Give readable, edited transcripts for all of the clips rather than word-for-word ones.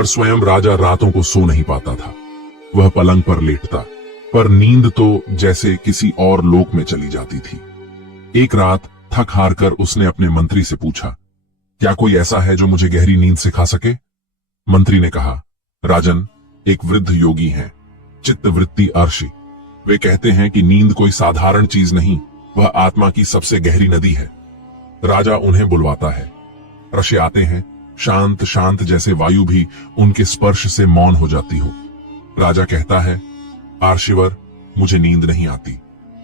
पर स्वयं राजा रातों को सो नहीं पाता था। वह पलंग पर लेटता, पर नींद तो जैसे किसी और लोक में चली जाती थी। एक रात थक हार कर उसने अपने मंत्री से पूछा, क्या कोई ऐसा है जो मुझे गहरी नींद सिखा सके? मंत्री ने कहा, राजन, एक वृद्ध योगी हैं, चित्तवृत्ति अर्षि। वे कहते हैं कि नींद कोई साधारण चीज नहीं, वह आत्मा की सबसे गहरी नदी है। राजा उन्हें बुलवाता है। ऋषि आते हैं, शांत शांत जैसे वायु भी उनके स्पर्श से मौन हो जाती हो। राजा कहता है, आर्षिवर, मुझे नींद नहीं आती।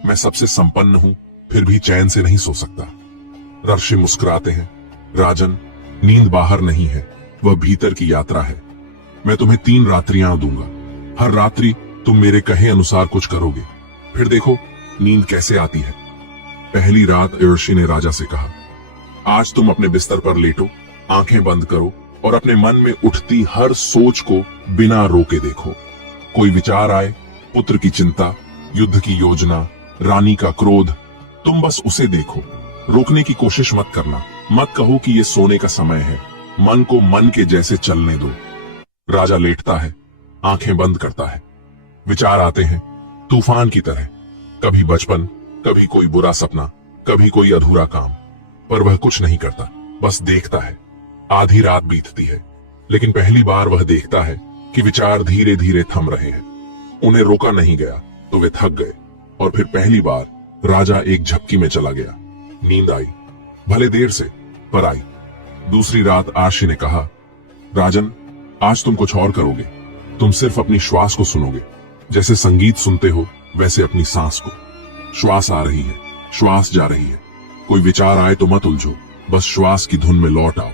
मैं सबसे संपन्न हूं, फिर भी चैन से नहीं सो सकता। ऋषि मुस्कुराते हैं, राजन, नींद बाहर नहीं है, वह भीतर की यात्रा है। मैं तुम्हें 3 रात्रियां दूंगा। हर रात्रि तुम मेरे कहे अनुसार कुछ करोगे, फिर देखो नींद कैसे आती है। पहली रात ऋषि ने राजा से कहा, आज तुम अपने बिस्तर पर लेटो, आंखें बंद करो और अपने मन में उठती हर सोच को बिना रोके देखो। कोई विचार आए, पुत्र की चिंता, युद्ध की योजना, रानी का क्रोध, तुम बस उसे देखो। रोकने की कोशिश मत करना, मत कहो कि ये सोने का समय है। मन को मन के जैसे चलने दो। राजा लेटता है, आंखें बंद करता है। विचार आते हैं तूफान की तरह, कभी बचपन, कभी कोई बुरा सपना, कभी कोई अधूरा काम, पर वह कुछ नहीं करता, बस देखता है। आधी रात बीतती है, लेकिन पहली बार वह देखता है कि विचार धीरे धीरे थम रहे हैं। उन्हें रोका नहीं गया तो वे थक गए, और फिर पहली बार राजा एक झपकी में चला गया। नींद आई, भले देर से, पर आई। दूसरी रात आर्षि ने कहा, राजन, आज तुम कुछ और करोगे। तुम सिर्फ अपनी श्वास को सुनोगे, जैसे संगीत सुनते हो वैसे अपनी सांस को। श्वास आ रही है, श्वास जा रही है। कोई विचार आए तो मत उलझो, बस श्वास की धुन में लौट आओ।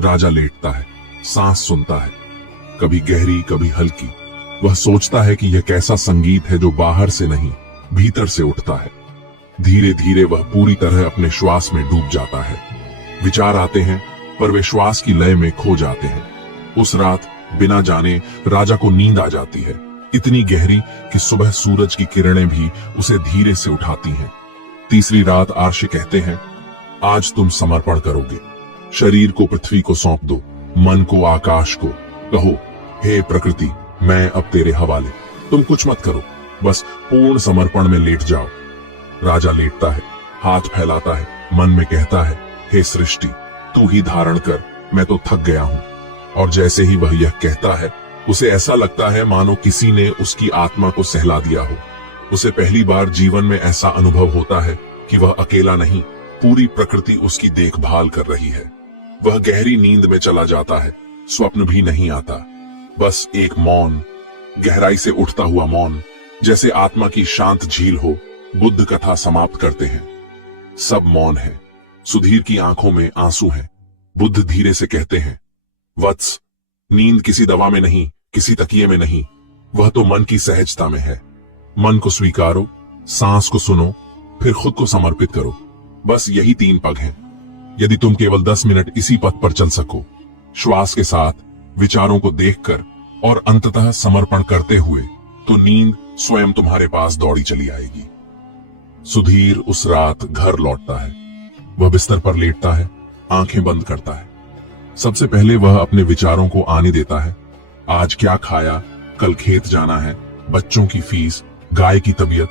राजा लेटता है, सांस सुनता है, कभी गहरी कभी हल्की। वह सोचता है कि यह कैसा संगीत है जो बाहर से नहीं, भीतर से उठता है। धीरे धीरे वह पूरी तरह अपने श्वास में डूब जाता है। विचार आते हैं, पर वे श्वास की लय में खो जाते हैं। उस रात बिना जाने राजा को नींद आ जाती है, इतनी गहरी कि सुबह सूरज की किरणें भी उसे धीरे से उठाती हैं। तीसरी रात आर्षि कहते हैं, आज तुम समर्पण करोगे। शरीर को पृथ्वी को सौंप दो, मन को आकाश को। कहो, हे प्रकृति, मैं अब तेरे हवाले। तुम कुछ मत करो, बस पूर्ण समर्पण में लेट जाओ। राजा लेटता है, हाथ फैलाता है, मन में कहता है, हे सृष्टि, तू ही धारण कर, मैं तो थक गया हूं। और जैसे ही वह यह कहता है, उसे ऐसा लगता है मानो किसी ने उसकी आत्मा को सहला दिया हो। उसे पहली बार जीवन में ऐसा अनुभव होता है कि वह अकेला नहीं, पूरी प्रकृति उसकी देखभाल कर रही है। वह गहरी नींद में चला जाता है, स्वप्न भी नहीं आता, बस एक मौन, गहराई से उठता हुआ मौन, जैसे आत्मा की शांत झील हो। बुद्ध कथा समाप्त करते हैं, सब मौन है। सुधीर की आंखों में आंसू हैं। बुद्ध धीरे से कहते हैं, वत्स, नींद किसी दवा में नहीं, किसी तकिए में नहीं, वह तो मन की सहजता में है। मन को स्वीकारो, सांस को सुनो, फिर खुद को समर्पित करो। बस यही 3 पग हैं। यदि तुम केवल 10 मिनट इसी पथ पर चल सको, श्वास के साथ, विचारों को देखकर और अंततः समर्पण करते हुए, तो नींद स्वयं तुम्हारे पास दौड़ी चली आएगी। सुधीर उस रात घर लौटता है। वह बिस्तर पर लेटता है, आंखें बंद करता है। सबसे पहले वह अपने विचारों को आने देता है। आज क्या खाया, कल खेत जाना है, बच्चों की फीस, गाय की तबीयत।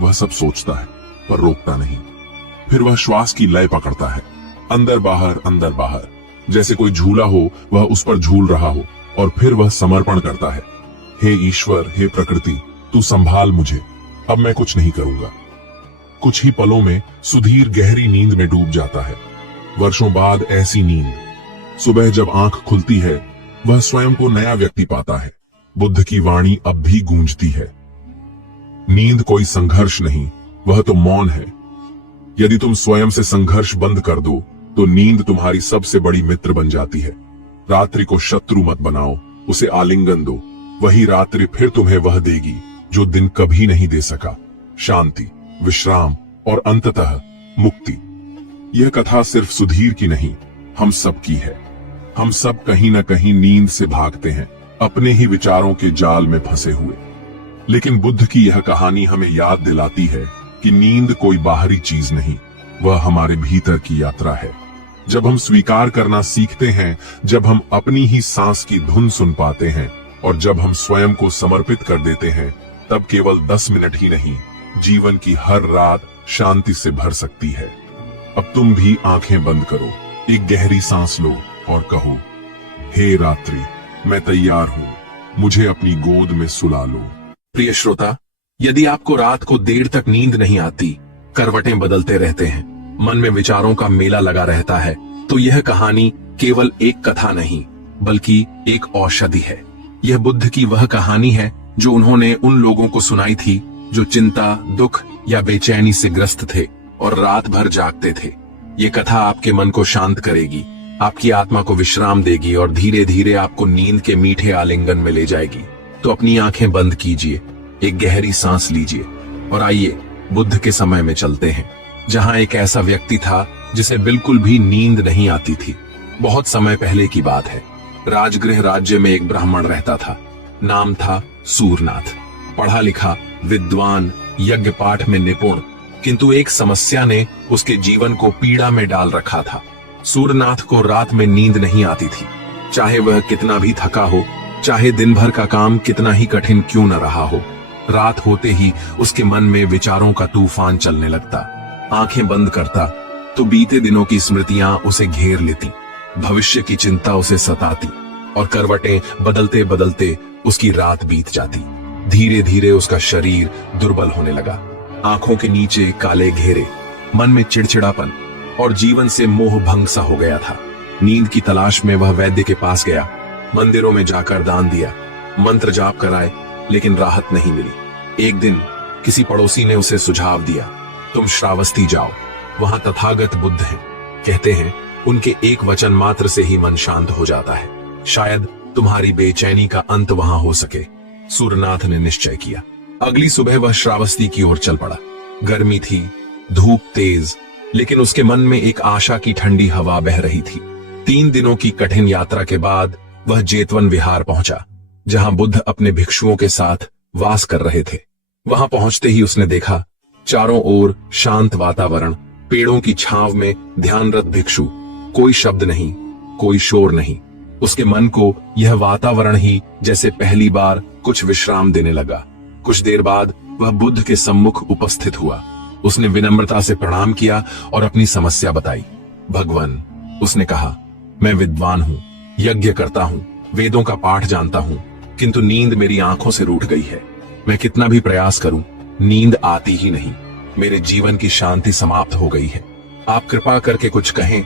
वह सब सोचता है, पर रोकता नहीं। फिर वह श्वास की लय पकड़ता है, अंदर बाहर, जैसे कोई झूला हो वह उस पर झूल रहा हो। और फिर वह समर्पण करता है, हे ईश्वर, हे प्रकृति, तू संभाल मुझे, अब मैं कुछ नहीं करूंगा। कुछ ही पलों में सुधीर गहरी नींद में डूब जाता है। वर्षों बाद ऐसी नींद, सुबह जब आंख खुलती है, वह स्वयं को नया व्यक्ति पाता है। बुद्ध की वाणी अब भी गूंजती है, नींद कोई संघर्ष नहीं, वह तो मौन है। यदि तुम स्वयं से संघर्ष बंद कर दो, तो नींद तुम्हारी सबसे बड़ी मित्र बन जाती है। रात्रि को शत्रु मत बनाओ, उसे आलिंगन दो। वही रात्रि फिर तुम्हें वह देगी जो दिन कभी नहीं दे सका, शांति, विश्राम और अंततः मुक्ति। यह कथा सिर्फ सुधीर की नहीं, हम सब की है। हम सब कहीं न कहीं नींद से भागते हैं, अपने ही विचारों के जाल में फंसे हुए। लेकिन बुद्ध की यह कहानी हमें याद दिलाती है कि नींद कोई बाहरी चीज नहीं, वह हमारे भीतर की यात्रा है। जब हम स्वीकार करना सीखते हैं, जब हम अपनी ही सांस की धुन सुन पाते हैं और जब हम स्वयं को समर्पित कर देते हैं, तब केवल 10 मिनट ही नहीं, जीवन की हर रात शांति से भर सकती है। अब तुम भी आंखें बंद करो, एक गहरी सांस लो और कहो, हे रात्रि, मैं तैयार हूं, मुझे अपनी गोद में सुला लो। प्रिय श्रोता, यदि आपको रात को देर तक नींद नहीं आती, करवटें बदलते रहते हैं, मन में विचारों का मेला लगा रहता है, तो यह कहानी केवल एक कथा नहीं बल्कि एक औषधि है। यह बुद्ध की वह कहानी है जो उन्होंने उन लोगों को सुनाई थी जो चिंता, दुख या बेचैनी से ग्रस्त थे और रात भर जागते थे। ये कथा आपके मन को शांत करेगी, आपकी आत्मा को विश्राम देगी और धीरे धीरे आपको नींद के मीठे आलिंगन में ले जाएगी। तो अपनी आंखें बंद कीजिए, एक गहरी सांस लीजिए और आइए बुद्ध के समय में चलते हैं, जहां एक ऐसा व्यक्ति था जिसे बिल्कुल भी नींद नहीं आती थी। बहुत समय पहले की बात है। राजगृह राज्य में एक ब्राह्मण रहता था। नाम था सूरनाथ। पढ़ा लिखा, विद्वान, यज्ञ पाठ में निपुण, किंतु एक समस्या ने उसके जीवन को पीड़ा में डाल रखा था। सूरनाथ को रात में नींद नहीं आती थी, चाहे वह कितना भी थका हो, चाहे दिन भर का काम कितना ही कठिन क्यों न रहा हो। रात होते ही उसके मन में विचारों का तूफान चलने लगता। आंखें बंद करता तो बीते दिनों की स्मृतियां उसे घेर लेती, भविष्य की चिंता उसे सताती और करवटें बदलते बदलते उसकी रात बीत जाती। धीरे धीरे उसका शरीर दुर्बल होने लगा, आंखों के नीचे काले घेरे, मन में चिड़चिड़ापन और जीवन से मोह भंग सा हो गया था। नींद की तलाश में वह वैद्य के पास गया, मंदिरों में जाकर दान दिया, मंत्र जाप कराए, लेकिन राहत नहीं मिली। एक दिन किसी पड़ोसी ने उसे सुझाव दिया, तुम श्रावस्ती जाओ, वहां तथागत बुद्ध हैं, कहते हैं उनके एक वचन मात्र से ही मन शांत हो जाता है, शायद तुम्हारी बेचैनी का अंत वहां हो सके। सूरनाथ ने निश्चय किया। अगली सुबह वह श्रावस्ती की ओर चल पड़ा। गर्मी थी, धूप तेज, लेकिन उसके मन में एक आशा की ठंडी हवा बह रही थी। 3 दिनों की कठिन यात्रा के बाद वह जेतवन विहार पहुंचा, जहां बुद्ध अपने भिक्षुओं के साथ वास कर रहे थे। वहां पहुंचते ही उसने देखा, चारों ओर शांत वातावरण, पेड़ों की छांव में ध्यानरत भिक्षु, कोई शब्द नहीं, कोई शोर नहीं। उसके मन को यह वातावरण ही जैसे पहली बार कुछ विश्राम देने लगा। कुछ देर बाद वह बुद्ध के सम्मुख उपस्थित हुआ। उसने विनम्रता से प्रणाम किया और अपनी समस्या बताई। भगवान, उसने कहा, मैं विद्वान हूं, यज्ञ करता हूं, वेदों का पाठ जानता हूं, किंतु नींद मेरी आंखों से रूठ गई है। मैं कितना भी प्रयास करूं, नींद आती ही नहीं। मेरे जीवन की शांति समाप्त हो गई है। आप कृपा करके कुछ कहें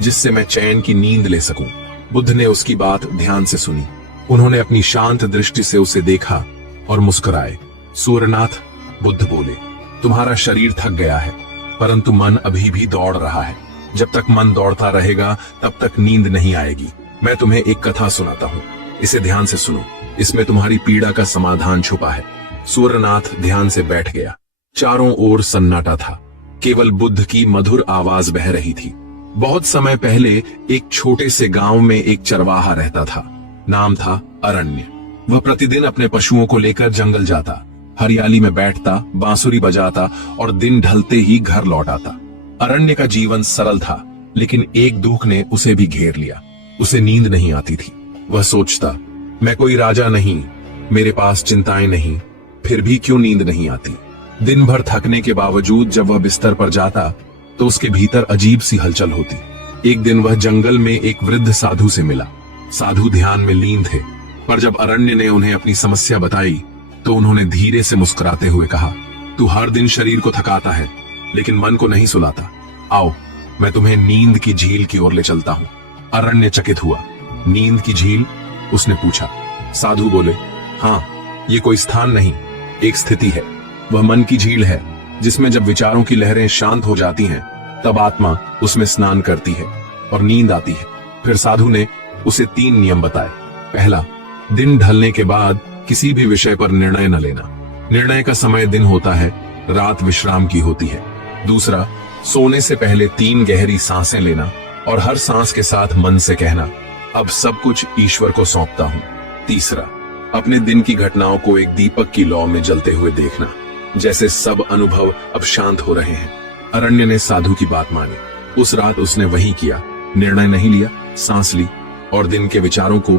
जिससे मैं चैन की नींद ले सकूं। बुद्ध ने उसकी बात ध्यान से सुनी। उन्होंने अपनी शांत दृष्टि से उसे देखा और मुस्कुराए। सूरनाथ, बुद्ध बोले, तुम्हारा शरीर थक गया है, परंतु मन अभी भी दौड़ रहा है। जब तक मन दौड़ता रहेगा तब तक नींद नहीं आएगी। मैं तुम्हें एक कथा सुनाता हूँ, इसे ध्यान से सुनो, इसमें तुम्हारी पीड़ा का समाधान छुपा है। सूरनाथ ध्यान से बैठ गया। चारों ओर सन्नाटा था, केवल बुद्ध की मधुर आवाज बह रही थी। बहुत समय पहले एक छोटे से गांव में एक चरवाहा रहता था। नाम था अरण्य। वह प्रतिदिन अपने पशुओं को लेकर जंगल जाता, हरियाली में बैठता, बांसुरी बजाता और दिन ढलते ही घर लौट आता। अरण्य का जीवन सरल था, लेकिन एक दुख ने उसे भी घेर लिया। उसे नींद नहीं आती थी। वह सोचता, मैं कोई राजा नहीं, मेरे पास चिंताएं नहीं, फिर भी क्यों नींद नहीं आती। दिन भर थकने के बावजूद जब वह बिस्तर पर जाता तो उसके भीतर अजीब सी हलचल होती। एक दिन वह जंगल में एक वृद्ध साधु से मिला। साधु ध्यान में लीन थे, पर जब अरण्य ने उन्हें अपनी समस्या बताई तो उन्होंने धीरे से मुस्कुराते हुए कहा, तू हर दिन शरीर को थकाता है, लेकिन मन को नहीं सुलाता। आओ, मैं तुम्हें नींद की झील की ओर ले चलता हूँ। अरण्य चकित हुआ। नींद की झील? उसने पूछा। साधु बोले, हाँ, ये कोई स्थान नहीं, एक स्थिति है। वह मन की झील है, जिसमें जब विचारों की लहरें शांत हो जाती हैं, तब आत्मा उसमें स्नान करती है और नींद आती है। फिर साधु ने उसे 3 नियम बताए। पहला, दिन ढलने के बाद किसी भी विषय पर निर्णय न लेना। निर्णय का समय दिन होता है, रात विश्राम की होती है। दूसरा, सोने से पहले 3 गहरी सांसें लेना और हर सांस के साथ मन से कहना, अब सब कुछ ईश्वर को सौंपता हूं। तीसरा, अपने दिन की घटनाओं को एक दीपक की लौ में जलते हुए देखना, जैसे सब अनुभव अब शांत हो रहे हैं। अरण्य ने साधु की बात मानी। उस रात उसने वही किया। निर्णय नहीं लिया, सांस ली और दिन के विचारों को